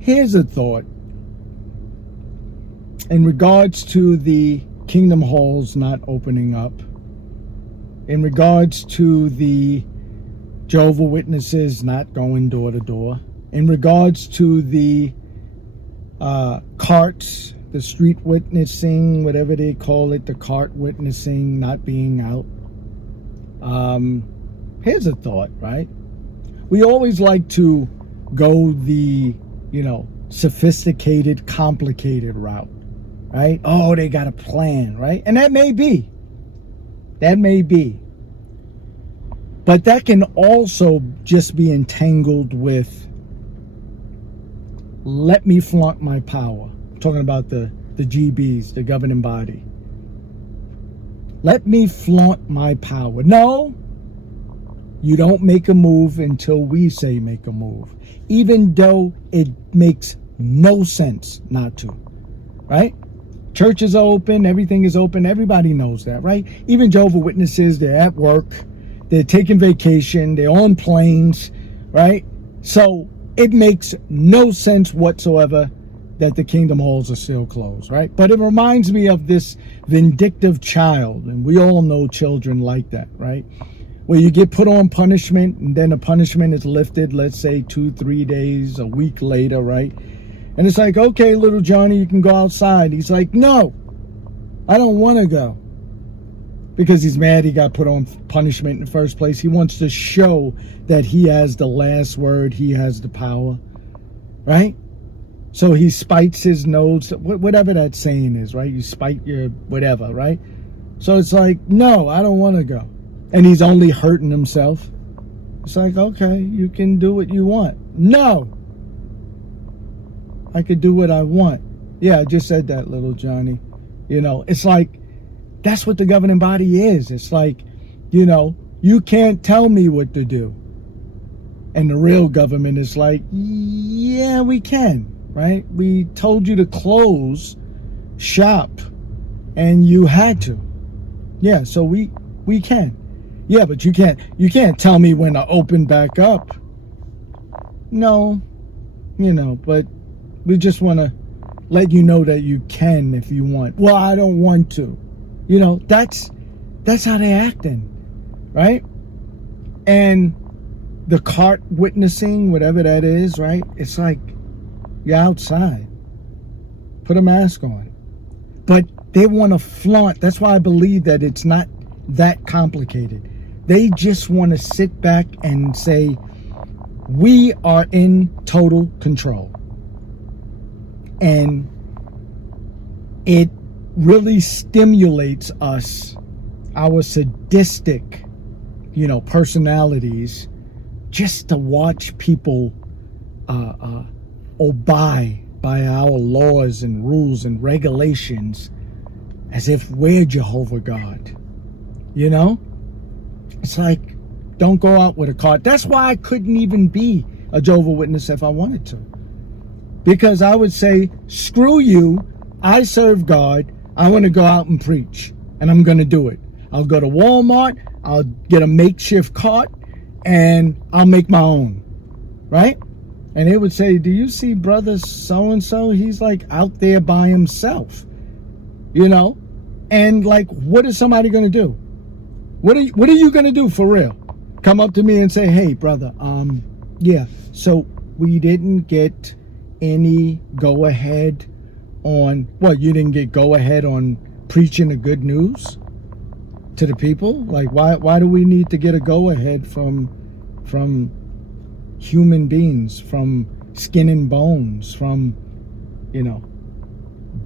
Here's a thought in regards to the Kingdom Halls not opening up, in regards to the Jehovah Witnesses not going door to door, in regards to the carts, the street witnessing, whatever they call it, the cart witnessing not being out. Here's a thought, right? We always like to go the, sophisticated, complicated route, right? Oh, they got a plan, right? And that may be. That may be. But that can also just be entangled with, let me flaunt my power. I'm talking about the GBs, the governing body. Let me flaunt my power. No, you don't make a move until we say make a move, even though it makes no sense not to, right? Churches are open, everything is open, everybody knows that, right? Even Jehovah Witnesses, they're at work, they're taking vacation, they're on planes, right? So it makes no sense whatsoever that the Kingdom Halls are still closed, right? But it reminds me of this vindictive child, and we all know children like that, right? Where you get put on punishment, and then the punishment is lifted, let's say 2-3 days, a week later, right? And it's like, okay, little Johnny, you can go outside. He's like, no, I don't want to go. Because he's mad he got put on punishment in the first place. He wants to show that he has the last word, he has the power, right? So he spites his nose, whatever that saying is, right? You spite your whatever, right? So it's like, no, I don't want to go. And he's only hurting himself. It's like, okay, you can do what you want. No, I could do what I want. Yeah, I just said that, little Johnny. It's like, that's what the governing body is. It's like, you can't tell me what to do. And the real government is like, yeah, we can, right? We told you to close shop and you had to. Yeah, so we can. Yeah, but you can't tell me when to open back up. No, but we just want to let you know that you can if you want. Well, I don't want to. That's how they're acting, right? And the cart witnessing, whatever that is, right? It's like, you're outside. Put a mask on. But they want to flaunt. That's why I believe that it's not that complicated. They just want to sit back and say, we are in total control. And it really stimulates us, our sadistic, personalities, just to watch people obey by our laws and rules and regulations as if we're Jehovah God. It's like, don't go out with a cart. That's why I couldn't even be a Jehovah Witness if I wanted to. Because I would say, screw you, I serve God, I want to go out and preach, and I'm going to do it. I'll go to Walmart, I'll get a makeshift cart, and I'll make my own, right? And they would say, do you see brother so-and-so? He's like out there by himself, And like, what is somebody going to do? What are you going to do for real? Come up to me and say, hey, brother, yeah, so we didn't get any go-ahead on, you didn't get go-ahead on preaching the good news to the people? Like, why do we need to get a go-ahead from human beings, from skin and bones, from,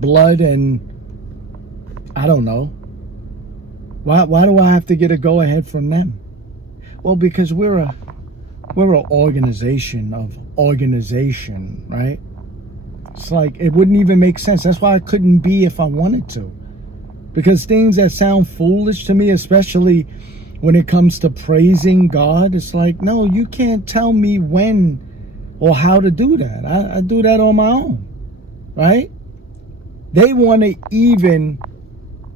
blood and, I don't know. Why do I have to get a go-ahead from them? Well, because we're an organization of organization, right? It's like, it wouldn't even make sense. That's why I couldn't be if I wanted to. Because things that sound foolish to me, especially when it comes to praising God, it's like, no, you can't tell me when or how to do that. I do that on my own, right? They want to even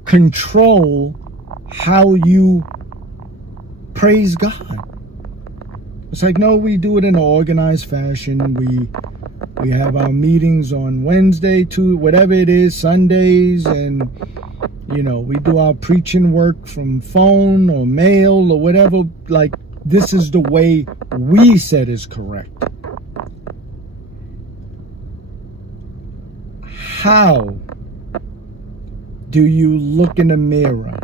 control how you praise God. It's like, no, we do it in an organized fashion. We have our meetings on Wednesday, whatever it is, Sundays, and we do our preaching work from phone or mail or whatever. Like, this is the way we said is correct. How do you look in the mirror?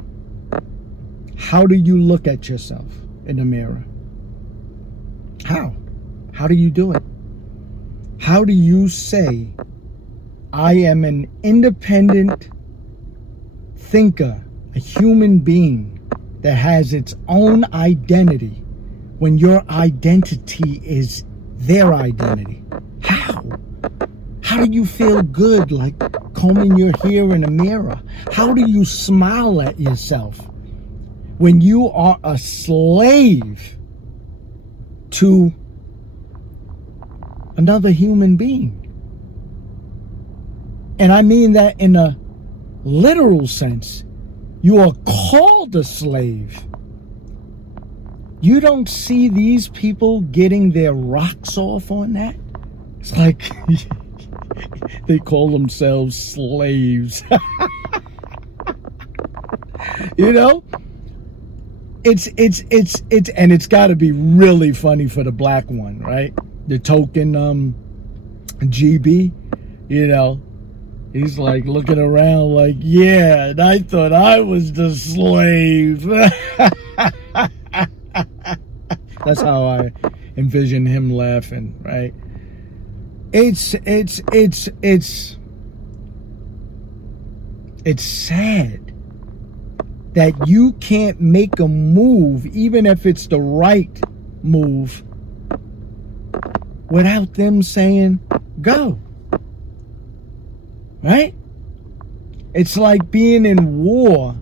How do you look at yourself in the mirror? How? How do you do it? How do you say, I am an independent thinker, a human being that has its own identity, when your identity is their identity? How? How do you feel good, like combing your hair in a mirror? How do you smile at yourself when you are a slave to another human being? And I mean that in a literal sense. You are called a slave. You don't see these people getting their rocks off on that? It's like they call themselves slaves. It's and it's got to be really funny for the black one, right? The token GB, he's like looking around like, yeah, and I thought I was the slave. That's how I envision him laughing, right? It's sad that you can't make a move, even if it's the right move, without them saying, go. Right? It's like being in war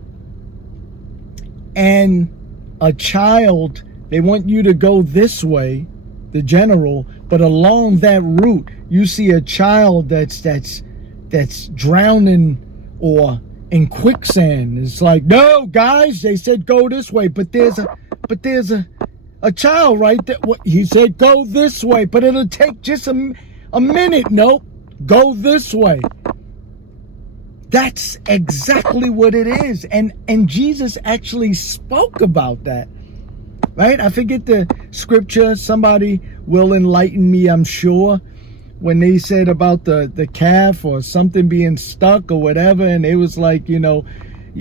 and a child, they want you to go this way, the general, but along that route, you see a child that's drowning or in quicksand. It's like, no, guys, they said go this way, but there's a child right there. He said go this way, but it'll take just a minute. Nope, go this way. That's exactly what it is. And Jesus actually spoke about that. Right? I forget the scripture. Somebody will enlighten me, I'm sure, when they said about the calf or something being stuck or whatever, and it was like, you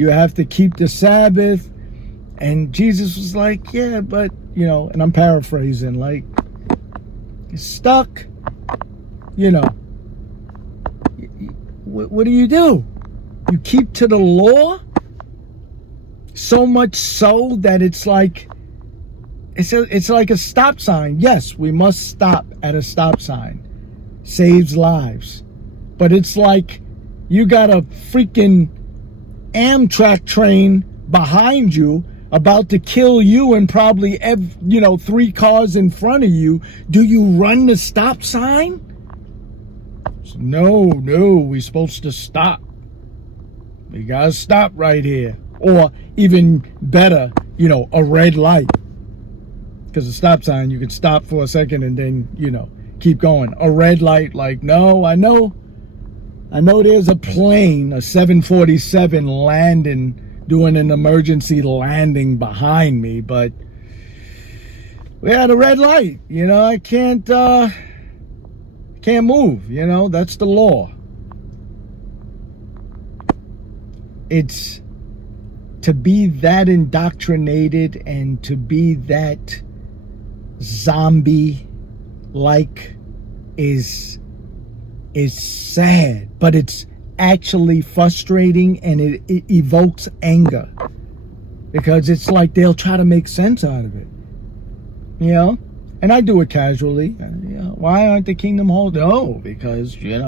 have to keep the Sabbath. And Jesus was like, yeah, but, and I'm paraphrasing, like, it's stuck, what do? You keep to the law? So much so that it's like, it's like a stop sign. Yes, we must stop at a stop sign. Saves lives. But it's like you got a freaking Amtrak train behind you about to kill you and probably 3 cars in front of you. Do you run the stop sign? No, we're supposed to stop. We gotta stop right here. Or even better, a red light. Because a stop sign, you can stop for a second and then, keep going. A red light, like, no, I know there's a plane, a 747 landing, doing an emergency landing behind me, but we had a red light. I can't move. That's the law. It's to be that indoctrinated and to be that zombie like is sad, but it's actually frustrating, and it evokes anger, because it's like they'll try to make sense out of it, and I do it casually. Why aren't the kingdom halls? No, because you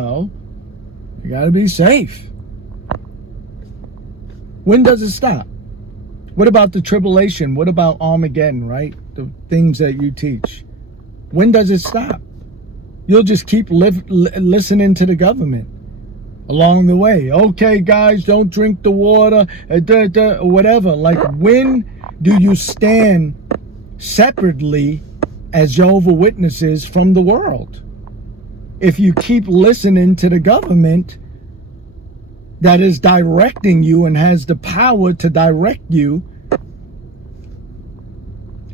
gotta be safe. When does it stop? What about the tribulation? What about Armageddon, right? The things that you teach. When does it stop? You'll just keep listening to the government along the way. Okay, guys, don't drink the water, or whatever. Like, when do you stand separately as Jehovah Witnesses from the world? if you keep listening to the government that is directing you and has the power to direct you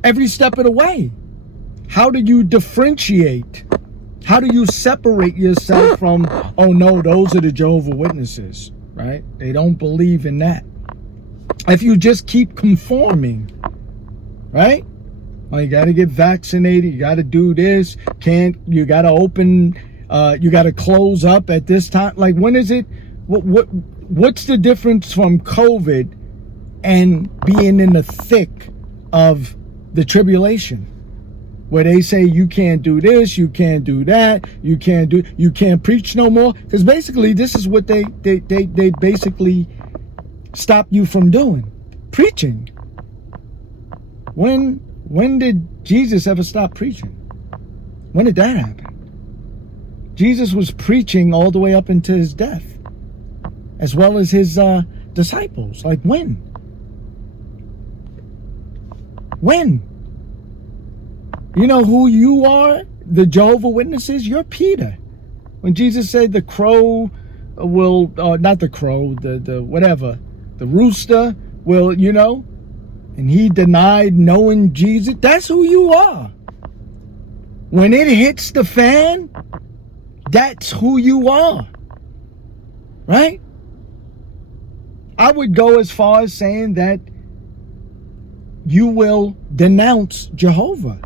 every step of the way? How do you differentiate? How do you separate yourself from, oh no, those are the Jehovah Witnesses, right? They don't believe in that. If you just keep conforming, right? Oh, you got to get vaccinated. You got to do this. You got to open, you got to close up at this time. Like, when is it? What's the difference from COVID and being in the thick of the tribulation, where they say you can't do this, you can't do that, you can't preach no more? Because basically, this is what they basically stop you from doing, preaching. When did Jesus ever stop preaching? When did that happen? Jesus was preaching all the way up into his death, as well as his disciples. Like, when? When? You know who you are? The Jehovah Witnesses? You're Peter. When Jesus said the crow will, not the crow, the whatever, the rooster will, and he denied knowing Jesus. That's who you are. When it hits the fan, that's who you are. Right? I would go as far as saying that you will denounce Jehovah.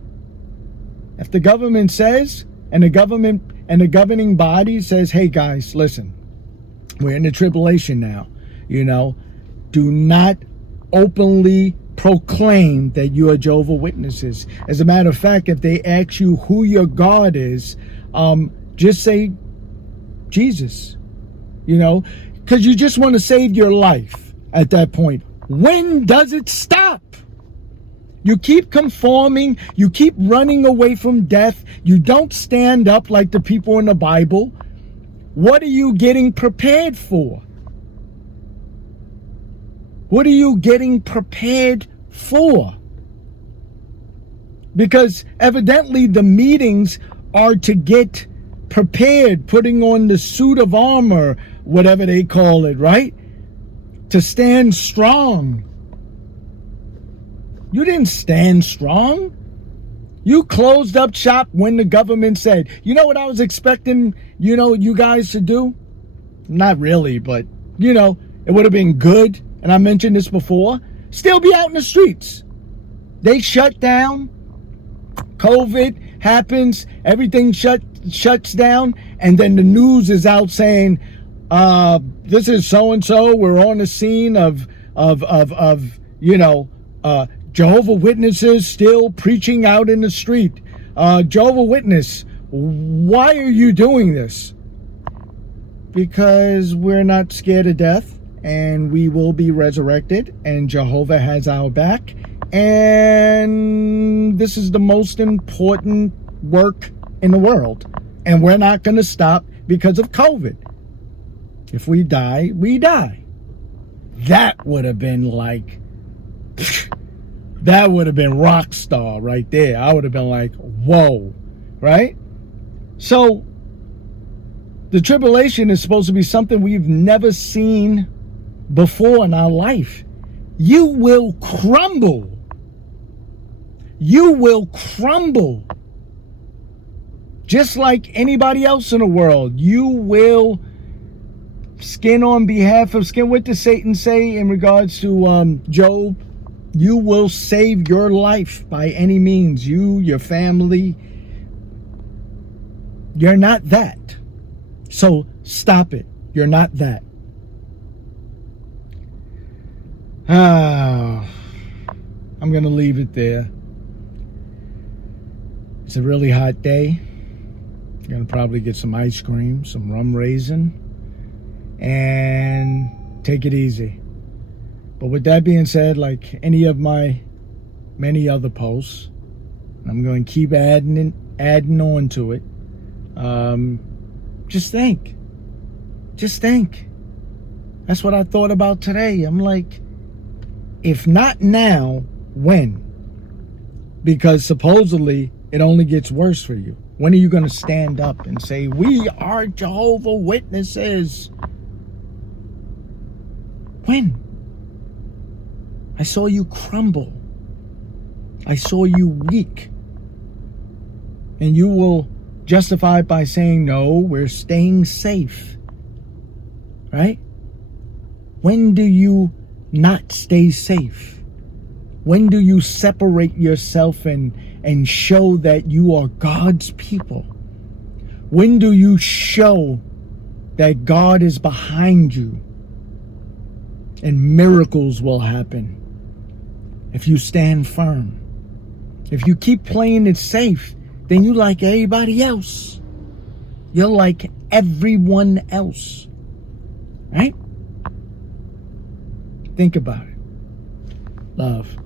If the government says, and the governing body says, hey guys, listen, we're in the tribulation now, do not openly proclaim that you are Jehovah Witnesses. As a matter of fact, if they ask you who your God is, just say Jesus, because you just want to save your life at that point. When does it stop? You keep conforming. You keep running away from death. You don't stand up like the people in the Bible. What are you getting prepared for? What are you getting prepared for? Because evidently the meetings are to get prepared, putting on the suit of armor, whatever they call it, right? To stand strong. You didn't stand strong. You closed up shop when the government said, you know what I was expecting, you guys to do? Not really, but, it would have been good. And I mentioned this before. Still be out in the streets. They shut down. COVID happens. Everything shuts down. And then the news is out saying, this is so-and-so. We're on the scene of Jehovah Witnesses still preaching out in the street. Jehovah Witness, why are you doing this? Because we're not scared of death, and we will be resurrected, and Jehovah has our back, and this is the most important work in the world, and we're not going to stop because of COVID. If we die, we die. That would have been like... That would have been rock star right there. I would have been like, whoa, right? So the tribulation is supposed to be something we've never seen before in our life. You will crumble. You will crumble. Just like anybody else in the world. You will skin on behalf of skin. What does Satan say in regards to Job? You will save your life by any means. You, your family. You're not that. So stop it. You're not that. I'm going to leave it there. It's a really hot day. I'm going to probably get some ice cream, some rum raisin, and take it easy. But with that being said, like any of my many other posts, I'm going to keep adding on to it. Just think. That's what I thought about today. I'm like, if not now, when? Because supposedly it only gets worse for you. When are you going to stand up and say, we are Jehovah Witnesses? When? I saw you crumble. I saw you weak. And you will justify it by saying, no, we're staying safe. Right? When do you not stay safe? When do you separate yourself and show that you are God's people? When do you show that God is behind you? And miracles will happen if you stand firm. If you keep playing it safe, then you're like everybody else. You're like everyone else. Right? Think about it. Love.